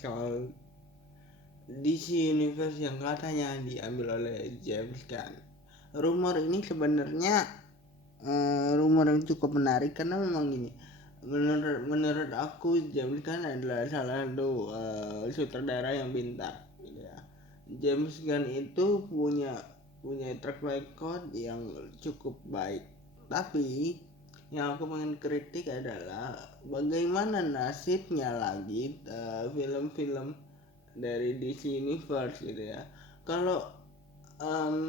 soal DC Universe yang katanya diambil oleh James Gunn. Rumor ini sebenarnya rumor yang cukup menarik karena memang gini, menurut aku James Gunn adalah salah satu sutradara yang pintar gitu ya. James Gunn itu punya track record yang cukup baik, tapi yang aku pengen kritik adalah bagaimana nasibnya lagi film-film dari DC Universe gitu ya. Kalau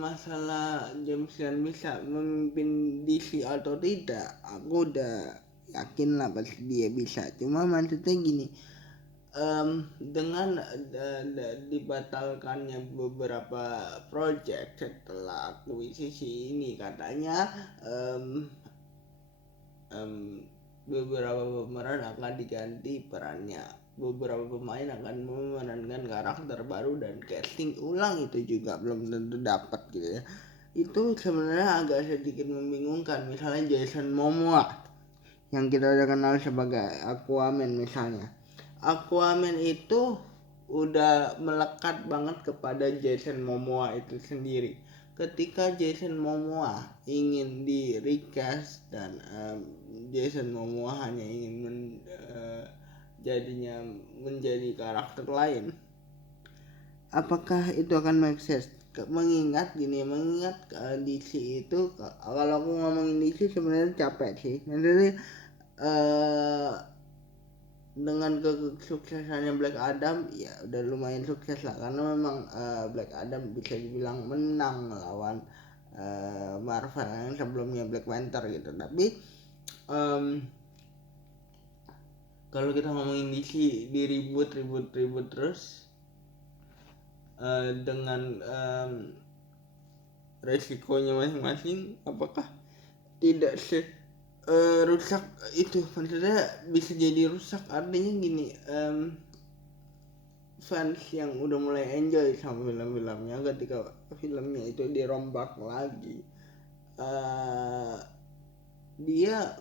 masalah James Gunn bisa memimpin DC atau tidak, aku udah yakin lah pasti dia bisa. Cuma maksudnya gini, dengan dibatalkannya beberapa project setelah akuisisi ini, katanya beberapa pemeran akan diganti perannya, beberapa pemain akan memerankan karakter baru, dan casting ulang itu juga belum tentu dapat gitu ya. Itu sebenarnya agak sedikit membingungkan. Misalnya Jason Momoa yang kita udah kenal sebagai Aquaman misalnya. Aquaman itu udah melekat banget kepada Jason Momoa itu sendiri. Ketika Jason Momoa ingin di recast dan Jason Momoa hanya ingin jadinya menjadi karakter lain, apakah itu akan make sense? Mengingat DC itu, kalau aku ngomongin DC sebenarnya capek sih. Jadi dengan kesuksesannya Black Adam ya udah lumayan sukses lah, karena memang Black Adam bisa dibilang menang lawan Marvel yang sebelumnya Black Panther gitu. Tapi kalau kita ngomongin DC di ribut terus dengan resikonya masing-masing, apakah tidak rusak itu? Maksudnya bisa jadi rusak, artinya gini, fans yang udah mulai enjoy sama film-filmnya, ketika filmnya itu dirombak lagi, dia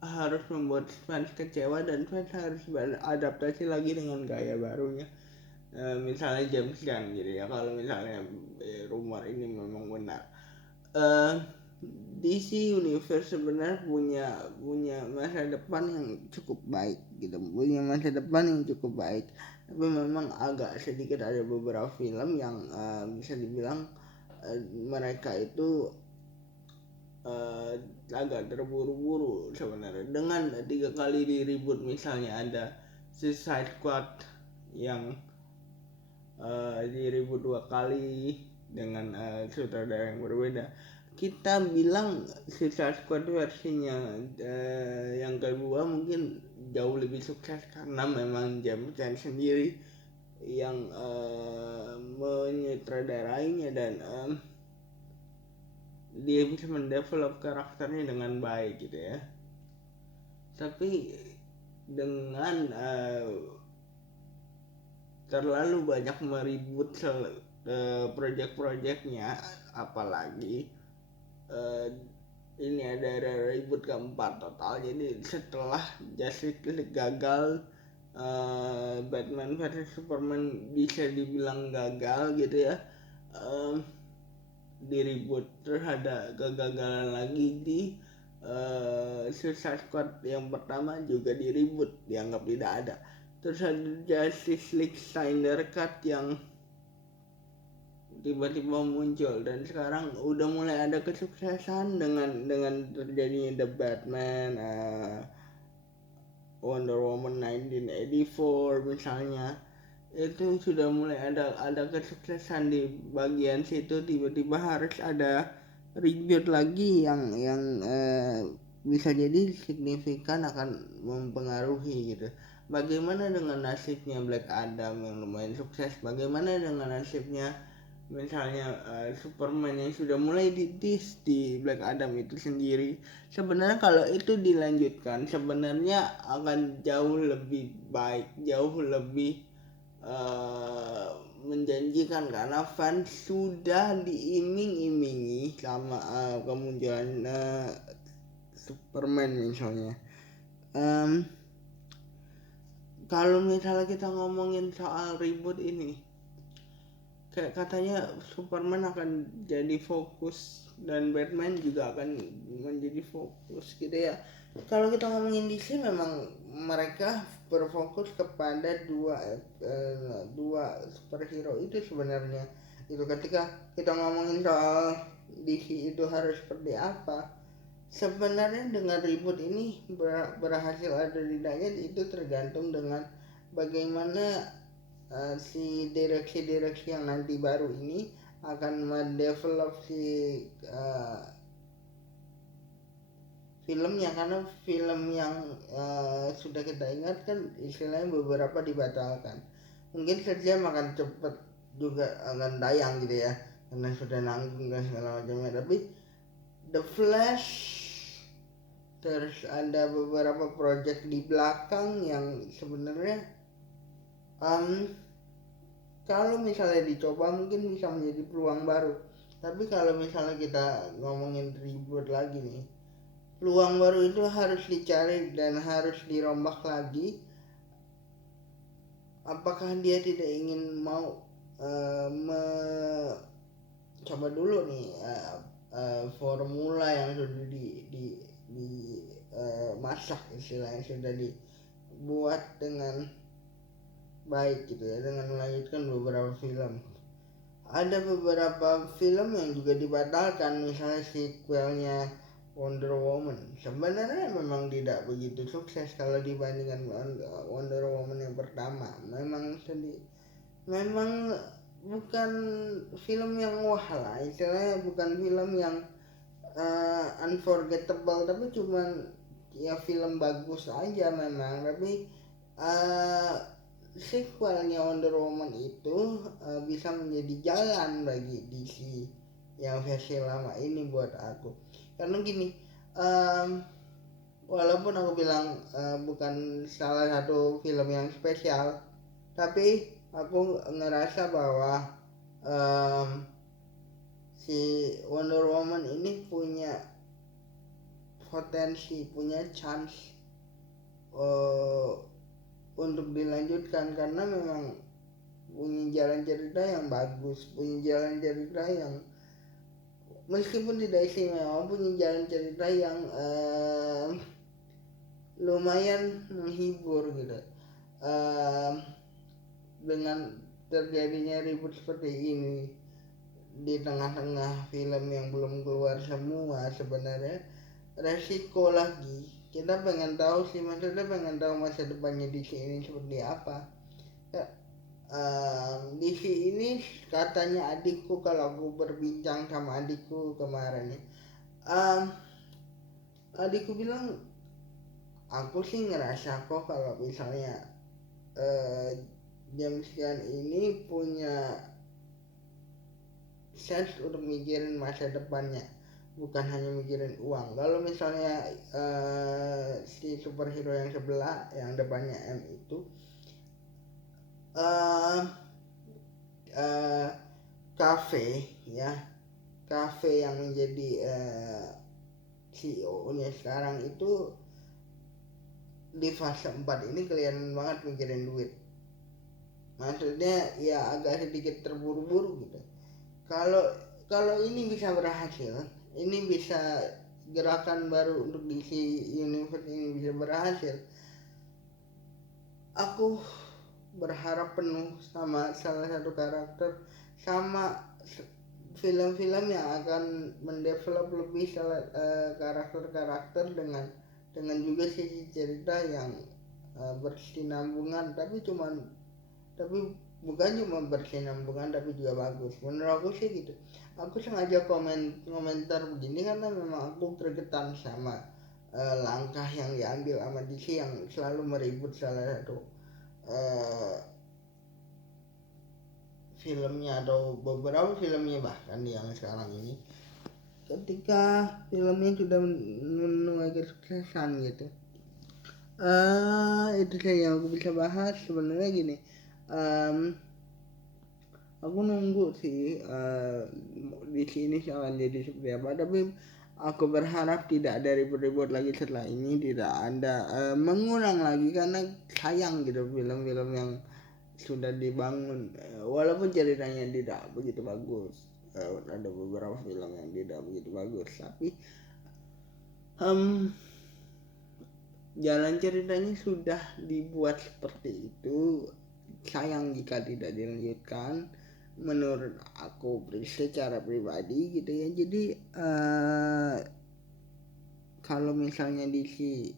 harus membuat fans kecewa dan fans harus beradaptasi lagi dengan gaya barunya. Misalnya James Gunn gitu ya, kalau misalnya rumor ini memang benar, DC Universe sebenarnya punya masa depan yang cukup baik gitu, tapi memang agak sedikit ada beberapa film yang bisa dibilang mereka itu agak terburu-buru sebenarnya. Dengan 3 kali di reboot, misalnya ada Suicide Squad yang di reboot 2 kali dengan sutradara yang berbeda. Kita bilang Suicide Squad versinya yang kedua mungkin jauh lebih sukses karena memang James Gunn sendiri yang menyutradarainya, dan dia bisa mendevelop karakternya dengan baik gitu ya. Tapi dengan terlalu banyak meribut project-projectnya, apalagi ini ada ribut keempat total. Jadi setelah Justice League gagal, Batman versus Superman bisa dibilang gagal gitu ya, di reboot. Terus ada kegagalan lagi di Suicide Squad yang pertama juga di reboot, dianggap tidak ada. Terus ada Justice League Snyder Cut yang tiba-tiba muncul, dan sekarang udah mulai ada kesuksesan dengan terjadinya The Batman, Wonder Woman 1984 misalnya. Itu sudah mulai ada kesuksesan di bagian situ, tiba-tiba harus ada reboot lagi yang bisa jadi signifikan akan mempengaruhi gitu. Bagaimana dengan nasibnya Black Adam yang lumayan sukses? Bagaimana dengan nasibnya misalnya Superman yang sudah mulai ditis di Black Adam itu sendiri? Sebenarnya kalau itu dilanjutkan sebenarnya akan jauh lebih baik, jauh lebih menjanjikan, karena fans sudah diiming-imingi sama kemunculan Superman misalnya. kalau misalnya kita ngomongin soal ribut ini, kayak katanya Superman akan jadi fokus dan Batman juga akan menjadi fokus gitu ya. Kalau kita ngomongin DC, memang mereka berfokus kepada dua superhero itu sebenarnya. Itu ketika kita ngomongin soal DC itu harus seperti apa, sebenarnya dengan ribut ini berhasil atau tidaknya itu tergantung dengan bagaimana si direksi yang nanti baru ini akan mendevelop si filmnya. Karena film yang sudah kita ingat kan istilahnya beberapa dibatalkan, mungkin saja akan cepat juga akan tayang gitu ya karena sudah nanggung dan segala macamnya. Tapi The Flash, terus ada beberapa project di belakang yang sebenarnya kalau misalnya dicoba mungkin bisa menjadi peluang baru. Tapi kalau misalnya kita ngomongin ribut lagi nih, peluang baru itu harus dicari dan harus dirombak lagi. Apakah dia tidak ingin mau coba dulu nih formula yang sudah masak istilahnya, sudah dibuat dengan baik gitu ya, dengan melanjutkan beberapa film. Ada beberapa film yang juga dibatalkan, misalnya sequelnya Wonder Woman. Sebenarnya memang tidak begitu sukses kalau dibandingkan Wonder Woman yang pertama. Memang bukan film yang wah lah, istilahnya bukan film yang unforgettable, tapi cuman ya film bagus aja memang. Tapi sequelnya Wonder Woman itu bisa menjadi jalan bagi DC yang versi lama ini buat aku. Karena gini, walaupun aku bilang bukan salah satu film yang spesial, tapi aku ngerasa bahwa si Wonder Woman ini punya potensi, punya chance untuk dilanjutkan, karena memang punya jalan cerita yang bagus, punya jalan cerita yang meskipun tidak istimewa, punya jalan cerita yang lumayan menghibur gitu. Dengan terjadinya ribut seperti ini di tengah-tengah film yang belum keluar semua, sebenarnya resiko lagi. Kita pengen tahu sih, maksudnya pengen tahu masa depannya DC ini seperti apa. DC ini katanya adikku, kalau aku berbincang sama adikku kemarin ya, adikku bilang, aku sih ngerasa kok kalau misalnya James Gunn ini punya sense untuk mikirin masa depannya, bukan hanya mikirin uang. Kalau misalnya si superhero yang sebelah yang depannya M itu cafe yang menjadi CEO-nya sekarang itu di fase 4 ini kelihatan banget mikirin duit. Maksudnya ya agak sedikit terburu-buru gitu. Kalau ini bisa berhasil, ini bisa gerakan baru untuk DC Universe ini bisa berhasil, aku berharap penuh sama salah satu karakter, sama film-film yang akan mendevelop lebih karakter-karakter dengan juga sisi cerita yang berkesinambungan, tapi bukan cuma berkesinambungan tapi juga bagus. Menurut aku sih gitu. Aku sengaja komentar begini karena memang aku gregetan sama langkah yang diambil sama DC yang selalu meribut salah satu filmnya atau beberapa filmnya, bahkan yang sekarang ini ketika filmnya sudah menuai kesuksesan gitu. Itu saja yang aku bisa bahas. Sebenarnya gini, aku nunggu sih di sini akan jadi seperti apa, tapi aku berharap tidak ada ribut-ribut lagi setelah ini, tidak ada mengulang lagi, karena sayang gitu film-film yang sudah dibangun, walaupun ceritanya tidak begitu bagus, ada beberapa film yang tidak begitu bagus, tapi jalan ceritanya sudah dibuat seperti itu, sayang jika tidak dilanjutkan menurut aku secara pribadi gitu ya. Jadi kalau misalnya DC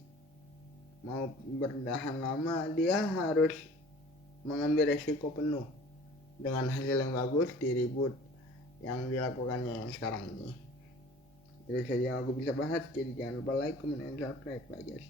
mau bertahan lama, dia harus mengambil resiko penuh dengan hasil yang bagus di reboot yang dilakukannya yang sekarang ini. Jadi saja yang aku bisa bahas, jadi jangan lupa like, comment, and subscribe, guys.